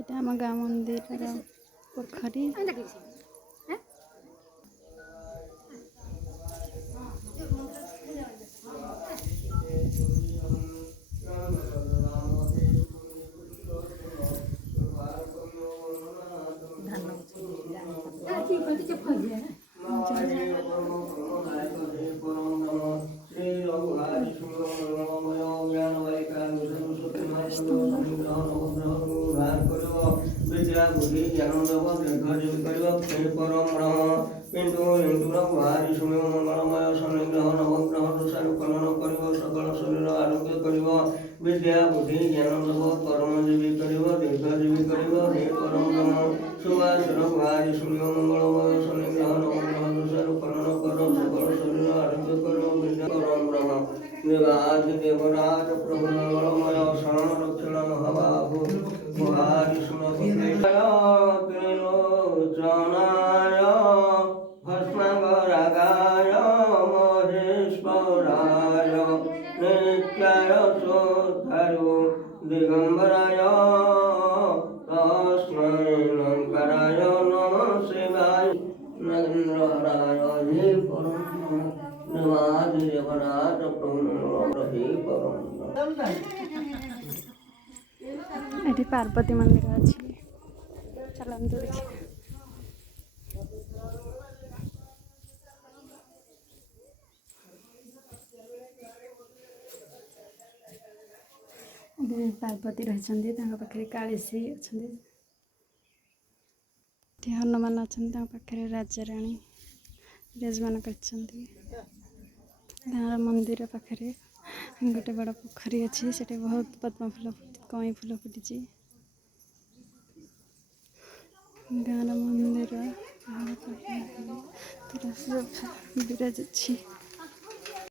এটা ଆମ ଗାଁ ମନ୍ଦିରର ପୋଖରୀ। विद्या बुद्धि ज्ञान परम ब्रह्म पिंडु हिंदुर गुहारी शुभ मंगलमय शनिग्रह नवग्रह दोषारु खनन कर सकल शरीर आरोग्य कर विद्या बुद्धि ज्ञान परम जीवी कर दीर्घजीवी कर हे परम ब्रह्म सुभाषर गुहारी शुभ मंगलमय शनिग्रह नवग्रह दोषारु खनन कर सकल शरीर आरोग्य कर विद्या परम ब्रह्म देवादि देवराज प्रभु मंगलमय शरण रक्षण महाबाहु गुहारी शुभ त्रिलोचनाय भस्मगरागाय महेश्वराय नित्याय शोधरु दिगंबराय तस्मै नंकराय नमः शिवाय नरेंद्रहराय हे परम देवादि देवराज प्रभु हे परम। ଏଠି ପାର୍ବତୀ ମନ୍ଦିର ଅଛି, ଚାଲନ୍ତୁ ଦେଖିବା। ପାର୍ବତୀ ରହିଛନ୍ତି, ତାଙ୍କ ପାଖରେ କାଳିଶୀ ଅଛନ୍ତି। ଏଠି ହନୁମାନ ଅଛନ୍ତି, ତାଙ୍କ ପାଖରେ ରାଜାରାଣୀ ବିରାଜମାନ କରିଛନ୍ତି। ଗାଁର ମନ୍ଦିର ପାଖରେ ଗୋଟେ ବଡ଼ ପୋଖରୀ ଅଛି, ସେଠି ବହୁତ ପଦ୍ମ ଫୁଲ କଇଁ ଫୁଲ ଫୁଟିଛି। ଗାଁର ମନ୍ଦିର ବିରାଜ ଅଛି।